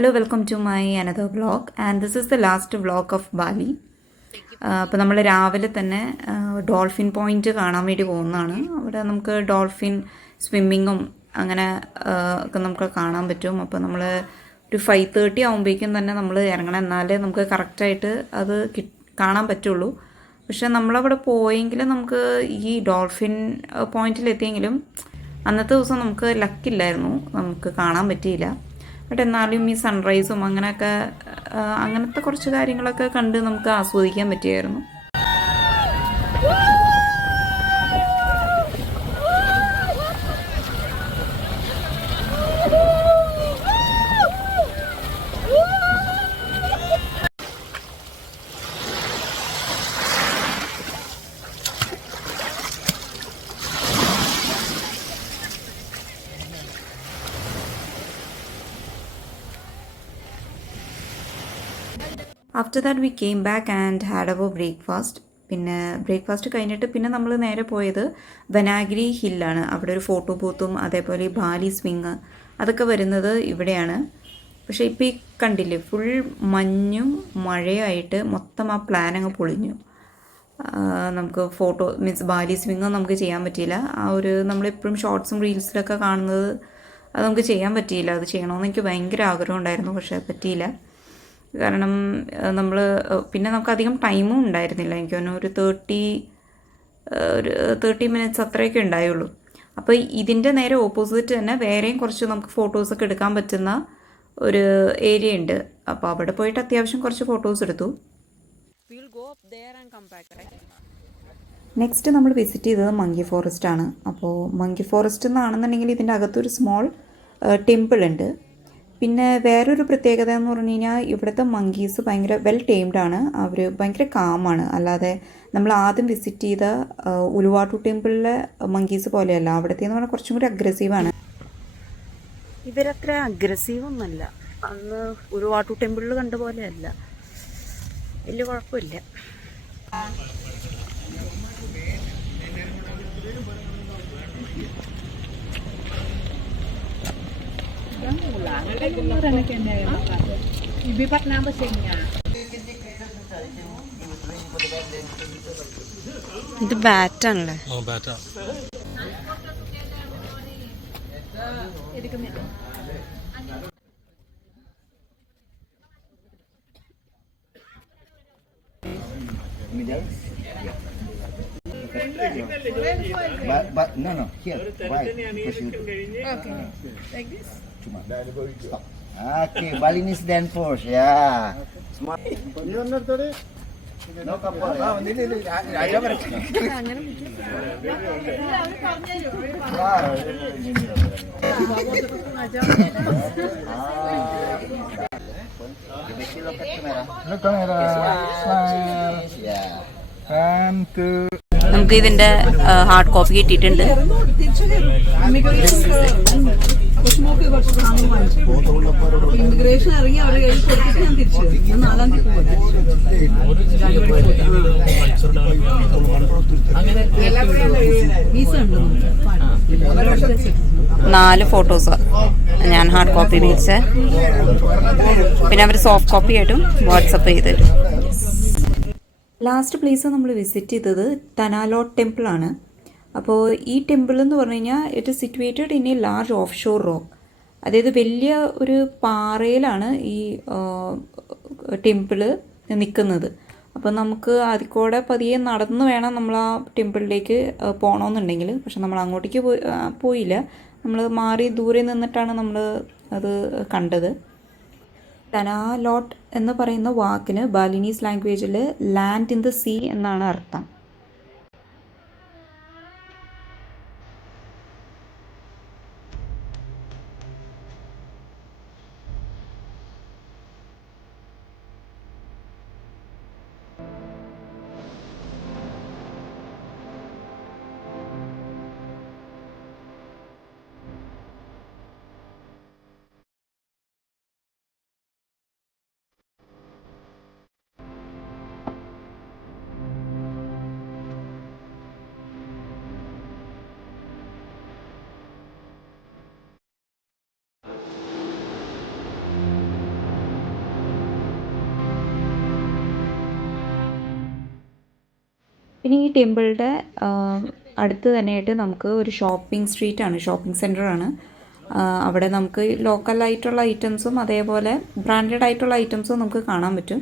Hello, welcome to my another vlog, and this is the last vlog of Bali. അപ്പോൾ നമ്മൾ രാവിലെ തന്നെ dolphin point കാണാൻ വേണ്ടി പോകുന്നതാണ്. അവിടെ നമുക്ക് ഡോൾഫിൻ സ്വിമ്മിങ്ങും അങ്ങനെ ഒക്കെ നമുക്ക് കാണാൻ പറ്റും. അപ്പോൾ നമ്മൾ ഒരു 5:30 ആകുമ്പോഴേക്കും തന്നെ നമ്മൾ ഇറങ്ങണം, എന്നാലേ നമുക്ക് കറക്റ്റായിട്ട് അത് കാണാൻ പറ്റുള്ളൂ. പക്ഷെ നമ്മളവിടെ പോയെങ്കിൽ നമുക്ക് ഈ ഡോൾഫിൻ പോയിന്റിലെത്തിയെങ്കിലും അന്നത്തെ ദിവസം നമുക്ക് ലക്കില്ലായിരുന്നു, നമുക്ക് കാണാൻ പറ്റിയില്ല. ബട്ട് എന്നാലും ഈ സൺറൈസും അങ്ങനത്തെ കുറച്ച് കാര്യങ്ങളൊക്കെ കണ്ട് നമുക്ക് ആസ്വദിക്കാൻ പറ്റിയായിരുന്നു. After that we came back and had our breakfast. പിന്നെ ബ്രേക്ക്ഫാസ്റ്റ് കഴിഞ്ഞിട്ട് പിന്നെ നമ്മൾ നേരെ പോയത് ബനാഗിരി ഹില്ലാണ്. അവിടെ ഒരു ഫോട്ടോ ബൂത്തും അതേപോലെ ബാലി സ്വിങ് അതൊക്കെ വരുന്നത് ഇവിടെയാണ്. പക്ഷേ ഇപ്പോൾ ഈ കണ്ടില്ലേ, ഫുൾ മഞ്ഞും മഴയായിട്ട് മൊത്തം ആ പ്ലാൻ അങ്ങ് പൊളിഞ്ഞു. നമുക്ക് ഫോട്ടോ മീൻസ് ബാലി സ്വിങ് നമുക്ക് ചെയ്യാൻ പറ്റിയില്ല. നമ്മളെപ്പോഴും ഷോർട്സും റീൽസിലൊക്കെ കാണുന്നത് അത് നമുക്ക് ചെയ്യാൻ പറ്റിയില്ല. അത് ചെയ്യണമെന്ന് എനിക്ക് ഭയങ്കര ആഗ്രഹം ഉണ്ടായിരുന്നു, പക്ഷേ പറ്റിയില്ല. കാരണം പിന്നെ നമുക്ക് അധികം ടൈമും ഉണ്ടായിരുന്നില്ല. എനിക്ക് തോന്നുന്നു ഒരു 30 മിനിറ്റ്സ് അത്രയൊക്കെ ഉണ്ടായുള്ളൂ. അപ്പോൾ ഇതിൻ്റെ നേരെ ഓപ്പോസിറ്റ് തന്നെ വേറെയും കുറച്ച് നമുക്ക് ഫോട്ടോസൊക്കെ എടുക്കാൻ പറ്റുന്ന ഒരു ഏരിയ ഉണ്ട്. അപ്പോൾ അവിടെ പോയിട്ട് അത്യാവശ്യം കുറച്ച് ഫോട്ടോസ് എടുത്തു. നെക്സ്റ്റ് നമ്മൾ വിസിറ്റ് ചെയ്തത് മങ്കി ഫോറസ്റ്റ് ആണ്. അപ്പോൾ മങ്കി ഫോറസ്റ്റ് എന്നാണെന്നുണ്ടെങ്കിൽ ഇതിൻ്റെ അകത്തൊരു സ്മോൾ ടെമ്പിൾ ഉണ്ട്. പിന്നെ വേറൊരു പ്രത്യേകത എന്ന് പറഞ്ഞു കഴിഞ്ഞാൽ ഇവിടുത്തെ മങ്കീസ് ഭയങ്കര വെൽ ടേംഡാണ്. അവർ ഭയങ്കര കാമാണ്. അല്ലാതെ നമ്മൾ ആദ്യം വിസിറ്റ് ചെയ്ത ഉലുവാട്ടു ടെമ്പിളിലെ മങ്കീസ് പോലെയല്ല. അവിടുത്തെ എന്ന് പറഞ്ഞാൽ കുറച്ചും കൂടി അഗ്രസീവാണ്. ഇവരത്ര അഗ്രസീവ് ഒന്നല്ല. അന്ന് ഉലുവാട്ടു ടെമ്പിളിൽ കണ്ട പോലെയല്ല, വലിയ കുഴപ്പമില്ല. ഇത് ബാറ്റാണല്ലേ? But no, here, right? Okay, like this. Stop. Okay, Balinese dance force, yeah. Smart. No couple. Look camera. Smile. Yeah. And നമുക്ക് ഇതിൻ്റെ ഹാർഡ് കോപ്പി കിട്ടിയിട്ടുണ്ട്. ഇമിഗ്രേഷൻ ഇറങ്ങി അവരുടെ കയ്യിൽ കൊടുത്തിട്ട് ഞാൻ തിരിച്ചു വരും. ഞാൻ 4-ാം തീയതി പോകും. 4 ഫോട്ടോസ് ഞാൻ ഹാർഡ് കോപ്പി മേടിച്ചേ. പിന്നെ അവർ സോഫ്റ്റ് കോപ്പി ആയിട്ടും വാട്സപ്പ് ചെയ്തിട്ട്. ലാസ്റ്റ് പ്ലേസ് നമ്മൾ വിസിറ്റ് ചെയ്തത് തനാലോട്ട് ടെമ്പിളാണ്. അപ്പോൾ ഈ ടെമ്പിൾ എന്ന് പറഞ്ഞു കഴിഞ്ഞാൽ it is situated in a large offshore rock. അതായത് വലിയ ഒരു പാറയിലാണ് ഈ ടെമ്പിള് നിൽക്കുന്നത്. അപ്പോൾ നമുക്ക് അതിൽക്കൂടെ പതിയെ നടന്ന് വേണം നമ്മൾ ആ ടെമ്പിളിലേക്ക് പോകണമെന്നുണ്ടെങ്കിൽ. പക്ഷെ നമ്മൾ അങ്ങോട്ടേക്ക് പോയില്ല. നമ്മൾ മാറി ദൂരെ നിന്നിട്ടാണ് നമ്മൾ അത് കണ്ടത്. തനാലോട്ട് എന്ന് പറയുന്ന വാക്കിന് ബാലിനീസ് ലാംഗ്വേജിൽ ലാൻഡ് ഇൻ ദ സീ എന്നാണ് അർത്ഥം. പിന്നെ ഈ ടെമ്പിളിൻ്റെ അടുത്ത് തന്നെയായിട്ട് നമുക്ക് ഒരു ഷോപ്പിംഗ് സ്ട്രീറ്റാണ്, ഷോപ്പിംഗ് സെൻറ്ററാണ്. അവിടെ നമുക്ക് ലോക്കലായിട്ടുള്ള ഐറ്റംസും അതേപോലെ ബ്രാൻഡഡ് ആയിട്ടുള്ള ഐറ്റംസും നമുക്ക് കാണാൻ പറ്റും.